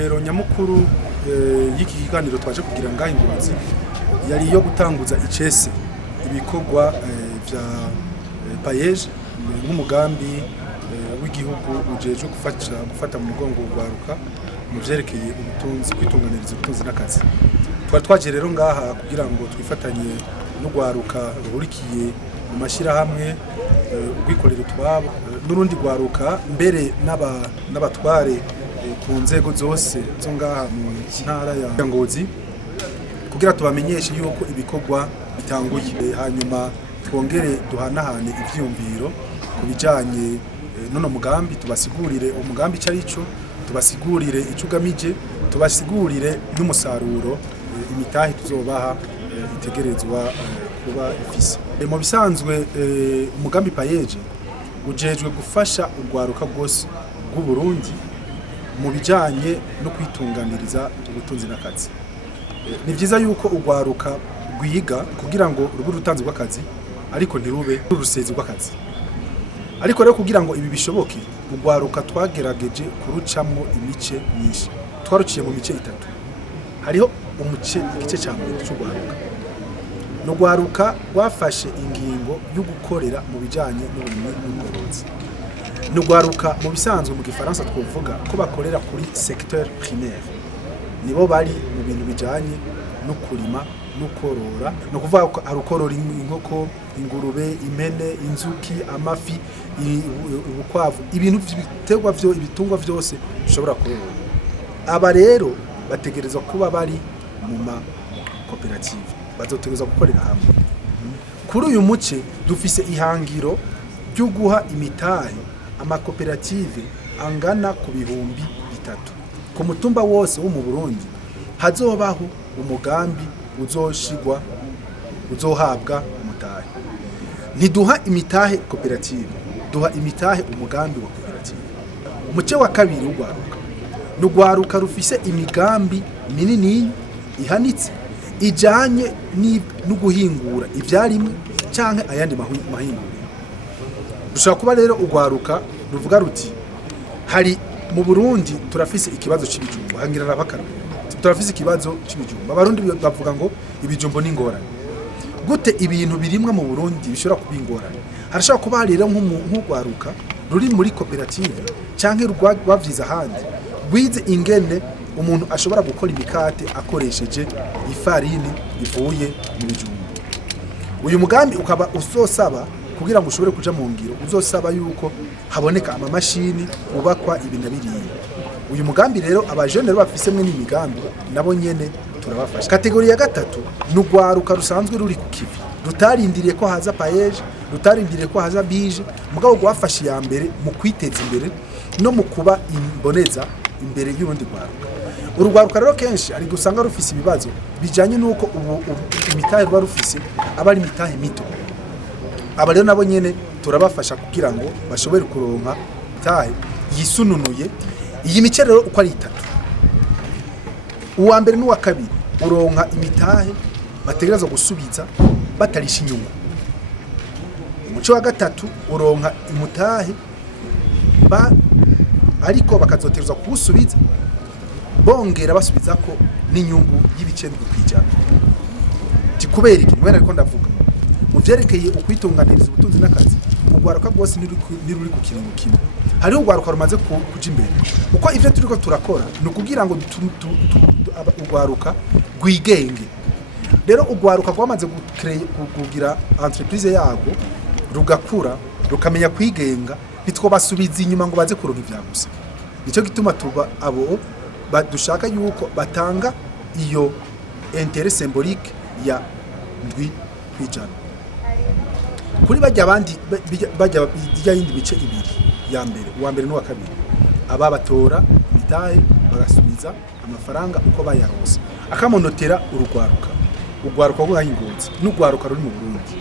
intumbero nyamukuru y'iki kiganiro twaje kugira ngaho ingozi yari iyo gutanguza icese ibikorwa vya PAEEJ nk'umugambi w'igihugu ujeje gufata mu mugongo ugwaruka mu vyerekeye ubutunzi kwitunganiriza ubutunzi n'akazi. Twari twaje rero ngaha kugira ngo twifatanye n'ugwaruka ruhurikiye mu mashirahamwe ubwikorera utwabo n'urundi gwaruka mbere n'abatware ku nzego zose zo ngaha mu ntara ya Ngozi kugira tubamenyeshe yuko ibikorwa bitanguye, hanyuma twongere duhanahane ivyumviro kubijanye nono mugambi, tubasigurire umugambi carico, tubasigurire ico ugamije, tubasigurire n'umusaruro imitahe tuzobaha itegerezwa kuba ifise. Mu bisanzwe umugambi PAEEJ ujejwe gufasha urwaruka rwose rw'u Burundi mu bijanye no kwitunganiriza ubutunzi n'akazi. Ni vyiza yuko urwaruka rwiga kugira ngo rube urutanzi rw'akazi ariko ntirube urusezi rw'akazi. Ariko rero kugira ngo ibi bishoboke urwaruka twagerageje kurucamwo imice myinshi. Twaruciye mu mice itatu. Hariho igice ca mbere c'urwaruka. N'urwaruka rwafashe ingingo yo gukorera mu bijanye n'uburimyi n'ubworozi. N'urwaruka mu bisanzwe mu gifaransa twovuga ko bakorera kuri secteur primaire. Nibo bari mu bintu bijanye no kurima no korora, no kuvuga ko arukorora inkoko, ingurube, impene, inzuki, amafi, ubukwavu, ibintu biterwa vyo ibitungwa vyose bishobora korora. Aba rero bategerezwa kuba bari mu ma koperative, bazotegerezwa gukorera hamwe. Kuri uyu muce dufise ihangiro ryo guha imitahe amakoperative angana ku bihumbi 3. Ku mutumba wose wo mu Burundi hazobaho umugambi uzohabwa umutahe. Ntiduha imitahe koperative, duha imitahe umugambi wa koperative. Umuce wa kabiri ugwaruka. N'ugwaruka rufise imigambi minini ihanitse ijanye no guhingura ivyarimwe canke ayandi mahinguriro. Dushaka kuba rero ugwaruka ruvuga ruti hari mu Burundi turafise ikibazo c'ibijumbo, hangira rabakara. Turafise ikibazo c'ibijumbo. Abarundi bavuga ngo ibijumbo ni ngorane. Gute ibintu birimwa mu Burundi bishobora kuba ingorane? Harashaka kuba rero nk'ugwaruka ruri muri koperative canke rwavyiza handi rwize ingene umuntu ashobora gukora imikate akoresheje ifarini ivuye mu bijumbo. Uyu mugambi ukaba usosaba kugira ngo ushobore kuja mu ngiro, uzosaba yuko haboneka amamashini ubakwa ibintu biriye. Uyu mugambi rero Jeunes bafise mwe n'imigambi nabo nyene turabafasha. Kategori ya gatatu n'ugwaruka rusanzwe ruri ku kivi, rutarindiriye ko haza PAEEJ, rutarindiriye ko haza PAEEJ, mugabo gwafashe ya mbere mu kwiteza imbere no mu kuba imboneza imbere y'urundi gwaruka. Urugwaruka rero kenshi ari gusanga rufise ibibazo bijanye nuko imitahe rwa rufise aba ari imitahe mito. Aba rero nabo nyene turabafasha kugira ngo bashobore kuronka imitahe yisununuye. Iyi mice rero uko ari 3. Uwa mbere n'uwa kabiri uronka imitahe bategerezwa gusubiza batarisha inyungu. Umuce wa gatatu uronka imutahe ariko bakazoterezwa kuwusubiza bongera basubiza ko n'inyungu y'ibice 7%. Tikubera iki mwene ariko ndavuga mu vyerekeye ukwitunganiriza ubutunzi n'akazi ugwaruka rwose niruri ku kiringo kimwe. Hari ugwaruka rumaze kuja imbere uko ivyo turiko turakora no kugira ngo ugwaruka rwigenge. Rero ugwaruka rwamaze kugira entreprise yago rugakura rukamenya kwigenga, nitwobasubiza inyuma ngo baze kuronka ivyagusa. Nico gituma tuba abo badushaka yuko batanga iyo intérêt symbolique ya 7%. Kuri bajya abandi bajya yindi mice ibiri ya mbere, uwa mbere n'uwa kabiri aba batora imitahe bagasubiza amafaranga uko bayaronse, akamonotera urugwaruka rwo Ngozi n'urwaruka ruri mu Burundi.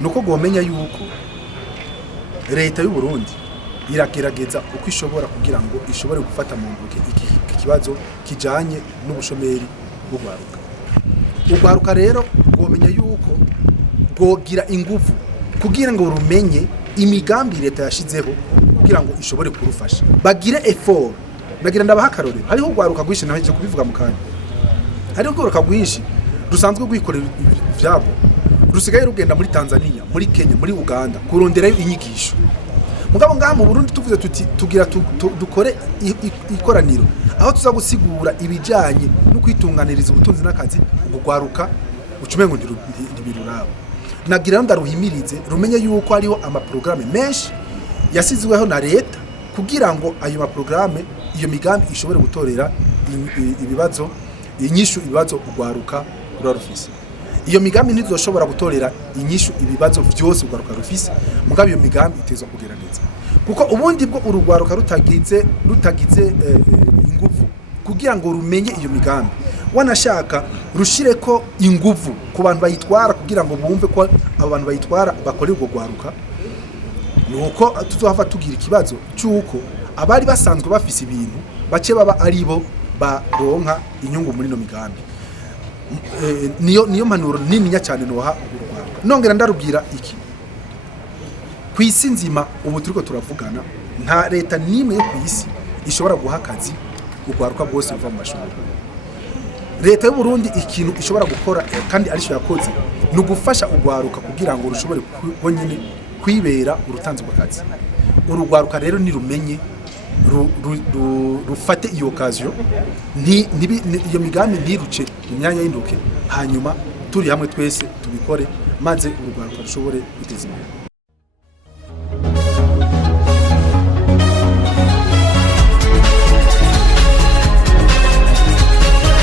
Nuko gomenya yuko leta y'u Burundi iragerageza uko ishobora kugira ngo ishobore gufata mu mbuke iki kibazo kijanye n'ubushomeri bw'urwaruka. Urwaruka rero gomenya yuko rwogira ingufu kugira ngo rumenye imigambi leta yashizeho kugira ngo ishobore kurufasha. Bagire effort nagira ndabahakarore hariho ugwaruka gwishi naheje kubivuga mu kanya hariho ugwaruka gwishi rusanzwe gwikorera ivyabo rusigaye rugenda muri Tanzania muri Kenya muri Uganda kurondera inyigisho mugabo ngaha mu Burundi tuvuze tuti tugira dukore ikoraniro aho tuza gusigura ibijanye no kwitunganiriza ubutunzi n'akazi ugwaruka ucumengo ntibirurabo nagira ndaruhimirize rumenye yuko hariho amaprograme menshi yasizweho na leta kugira ngo ayo maprograme iyo migambi ishobore gutorera ibibazo inyishu ibibazo ugwaruka rurufise iyo migambi ntizoshobora gutorera inyishu ibibazo byose ugwaruka rufise mugabe iyo migambi itezwa kugerageza kuko ubundi bwo urugwaruka rutagize ingufu kugira ngo rumenye iyo migambi wanashaka rushire ko ingufu ku bantu bayitwara kugira ngo bumve ko abo bantu bayitwara bakora ubwo gwaruka nuko tuzohava tugira ikibazo cyuko abari basanzwe bafise ibintu bace baba ari bo baronka inyungu muri no migambi niyo manuro nini nya cyane noha urugwaruka nongera ndarubwira iki kwisi nzima ubu turiko turavugana nta leta nimwe yo kwisi ishobora guha akazi urwaruka bwose ruva mu mashuri leta y'u Burundi ikintu ishobora gukora kandi ari cyo yakoze no gufasha urwaruka kugira ngo rushobore bonyine kwibera urutanzi rw'akazi urugwaruka rero ni rumenye rufate iyo occasion iyo migambi ntiruce imyanya y'induke hanyuma turi hamwe twese tubikore maze urugwaruka rushobore guteza imbere